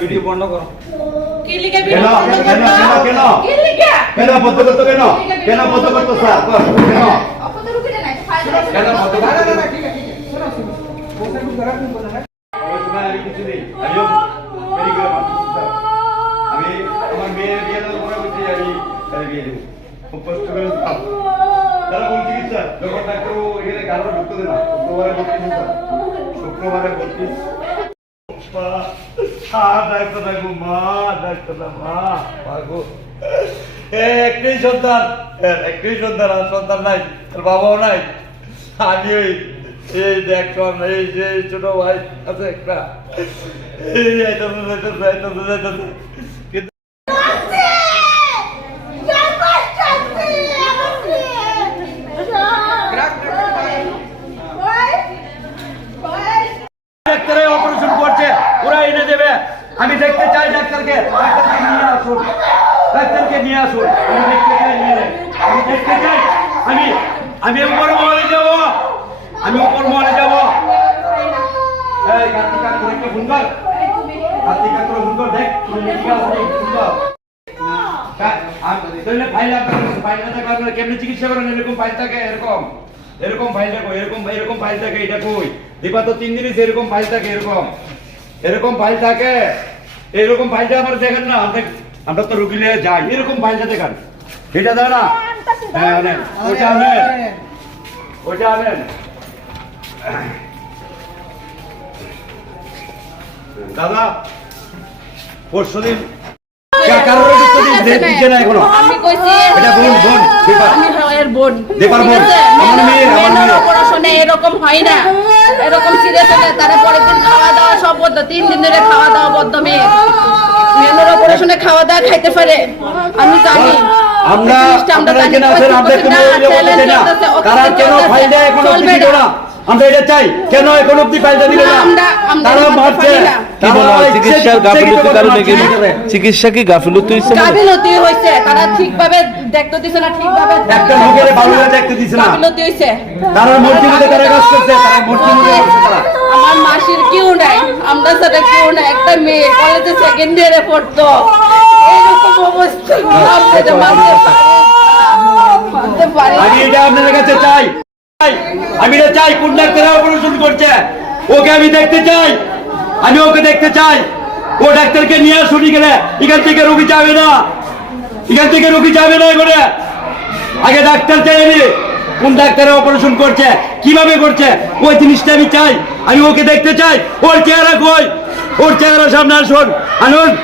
Video বন্ধ করো। কি লিখে কেন? কেন? কেন? কেন? কি লিখে? কেন বন্ধ করতো কেন? কেন বন্ধ করতো স্যার? কেন? কেন? বন্ধ ওই আমি কিছু নেই। আমিও দেরি করে ভাবতেছি, স্যার। আমি আমার মেয়ের বিয়ে দেওয়ার পরে বলছি আমি তার বিয়ে দেবো। খুব কষ্ট করে ভাব তারা বলছি কি স্যার যখন ডাক্তার এখানে কারও ঢুকতে দেয় না শুক্রবারে ভর্তি স্যার। শুক্রবারে ভর্তি ডাক্তার মা, মা, সন্তান সন্তান আর সন্তান নাই বাবাও নাই। এই যে ছোট ভাই আছে একটা যাইতেছে কিন্তু ডাক্তারে অপারেশন করছে ওরা এনে দেবে আমি দেখতে চাই ডাক্তারকে ডাক্তারকে নিয়ে আসুন নিয়ে আসুন। আমি দেখতে চাই, আমি দেখতে চাই। আমি আমি উপর মহলে যাব। আমি উপর মহলে যাব। কেমনে চিকিৎসা করেন এরকম ফাইল থাকে, এরকম। এরকম ফাইল এরকম এরকম ফাইল থাকে, এটা কই? তো তিন দিনই এরকম থাকে, এরকম। এরকম ফাইল থাকে, এরকম ফাইলটা আমার দেখেন না আমরা তো রুগীলে যাই। এরকম ফাইলটা দেখান এটা দেয় না। হ্যাঁ আনেন। আনেন। আনেন। দাদা পরশু দিন। অপারেশনে এরকম হয় না। এরকম সিরিয়াস হলে তারা পরের দিন খাওয়া দাওয়া সব বন্ধ তিন দিন ধরে খাওয়া দাওয়া বদ্ধ মেয়ে অপারেশনে খাওয়া দাওয়া খাইতে পারে। আমি জানি। আমরা আপনারা এখানে আছেন? আমরা প্রত্যেকটা কোনো অভিযোগ করতে না। তারা কেন চলবে ফাইল দেয় এখন দিল না। আমরা এটা চাই। কেন এখন অব্দি ফাইলটা দিল না আমরা- আমরা তারা মারছে। কি হয় চিকিৎসার গাফিলতির কারণে কি চিকিৎসা কি গাফিলতি হয়? গাফিলতি হয়েছে তারা ঠিকভাবে দেখতে দিছে না ঠিকভাবে একটা লোকের ভালো দেখতে দিছে না। গাফিলতি হয়েছে তারা মূর্তি মধ্যে তারা কাজ করছে তারা মূর্তি মধ্যে করছে তারা। আমার মাসির কেউ নাই আমরা সাথে কেউ নাই একটা মেয়ে কলেজে সেকেন্ড ইয়ারে পড়তো। এরকম অবস্থা মানতে পারি। আমি এটা আপনাদের কাছে চাই। আমি এটা চাই কোন ডাক্তার অপারেশন করছে। ওকে আমি দেখতে চাই। আমি ওকে দেখতে চাই। ও ডাক্তারকে নিয়ে আসুন এখানে। এখান থেকে রোগী যাবে না। এখান থেকে রোগী যাবে না এখানে। আগে ডাক্তার চাই কোন ডাক্তারে অপারেশন করছে? কীভাবে করছে? ওই জিনিসটা আমি চাই। আমি ওকে দেখতে চাই। ওর চেহারা কই? ওর চেহারা সামনে আসুন। আনুন